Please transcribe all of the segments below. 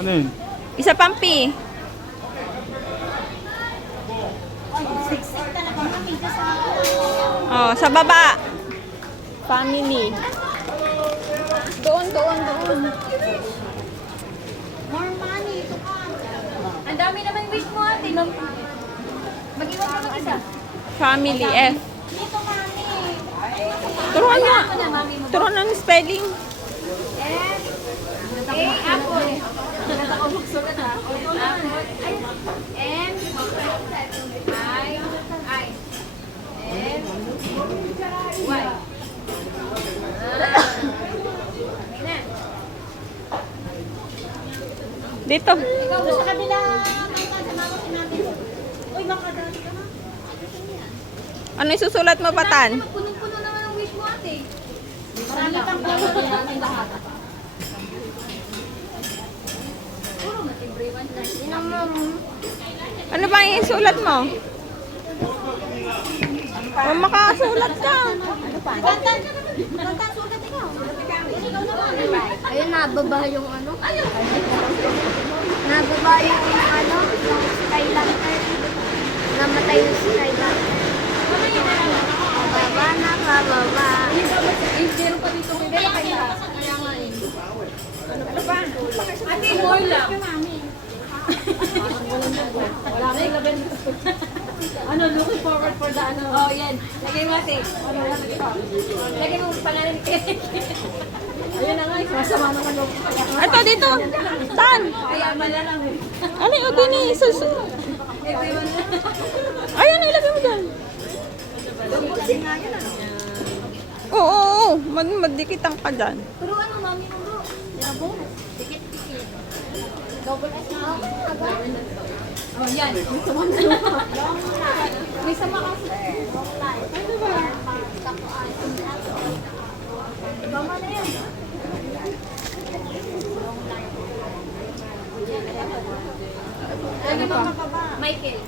Ano yun? Isa pampi. Siksik talaga namin kasi. Oh, sa baba. Family. Doon. More money, ito ka. Ang dami naman wish mo ate. Mag-iwan ka ng isa. Family F. Dito, mami. Turuan nga. Ano na mami mo? Turuan ng spelling. F. A. Apple. Natakamok sulat ha. Apple. M. I. N. Y. Dito. Ikaw sa kabila. May kasama ko si mami. Uy, baka dati ka na. Ano isusulat mo, Patan? Punong-puno naman ang wish mo ate. Marami kang pala natin lahat. Puro matibriwan na. Ano ba yung isulat mo? O makasulat ka. Kantan ka naman. Kantan, sulat ikaw. Ikaw naman. Ayun, nababa yung ano. Nababa yung ano, yung sky lantern. Namatay yung sky lantern. Kababa na kababa. Meron pa dito. Meron kaya. Kaya nga eh. Ano ba? Ate, more lang. Wala na yung laban. Ano, looking forward for the ano. Oh, yan. Lagay mo ate. Lagay mo pangalan ni Kate. Ayun na nga, masama naman loob. Ito, dito. Saan? Kaya malalang eh. Ano yung gini? Isusulat. Everyone na. Ayan, ilagay mo dyan. Oo. Madikitan ka dyan. Turuan mo, mami mo bro. Tikit-tikit. Double S na. Oh, yan. May sama kasi. Ano ba? Mama na yan. Lagi mo mababa. Michael.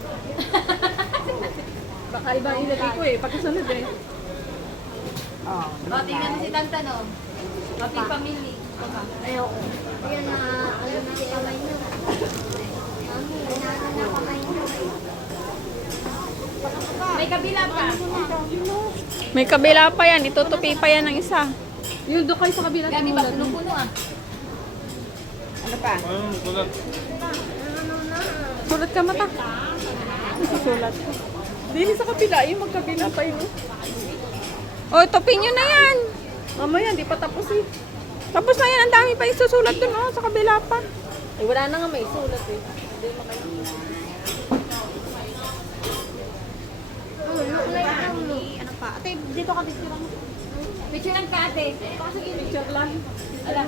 Baka ibang ilagay ko eh, pagkasunod eh. O, tingnan mo si Tantan o. Happy family. Ayoko. Ayun na, ano na si kamay nyo. Mami, inaano na kamay nyo. May kabila pa. May kabila pa yan. Itutupi pa yan ng isa. Yung doon kayo sa kabila. Gabi ba puno-puno ah. Ano, sulat. Sulat ka mata. Susulat. Dili sa kabila, yung magkabila pa yun. O, tupin nyo na yan. Mamaya, di pa tapos eh. Tapos na yan. Ang dami pa isusulat dun. Oh, sa kabila pa. Ay, wala na nga may sulat eh. Hindi makaya. Ano pa? Ate, dito ka dito lang. Picture ng kate. Picture lang. Ala.